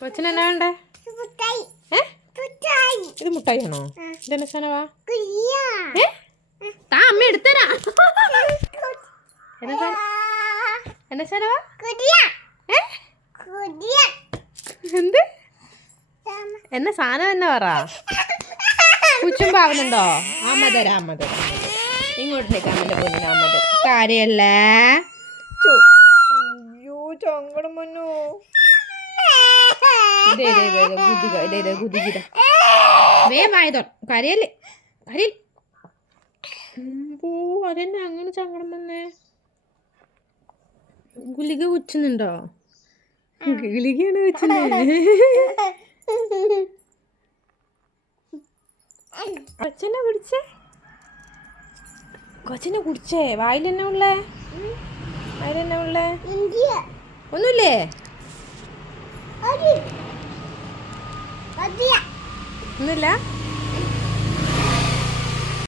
കൊച്ചിന് എന്നാ വേണ്ടേ? ഇത് മുട്ടായിയാണോ? ഇതെന്നെ സാധനവാ? താ അമ്മ എടുത്തരാ. എന്നാ സാധനവാ? എന്ത് എന്നാ സാധനം എന്നാ പറ. കുച്ചും പാവനുണ്ടോ? അമ്മ തരാം, അമ്മ തരാം. ഇങ്ങോട്ട് നിൽക്കാം അമ്മൻ്റെ പൊന്നിന്, അമ്മ തരാം. കാര്യല്ലേ? അയ്യോ ചങ്കടം മഞ്ഞോ. വേഗമായതോ കരയല്ലേ, കരയിൽ അതെന്നെ അങ്ങനെ ചങ്കടം വന്നേ. ഗുളിക കുച്ചുന്നുണ്ടോ? ഗുളികയാണ് വെച്ചത്. കൊച്ചനെ കുടിച്ചേ, കൊച്ചനെ കുടിച്ചേ. വായിലെന്നെ ഉള്ളേ, വായിലെന്നെ ഉള്ളേ? ഒന്നുമില്ലേ? ഒന്നുമില്ല.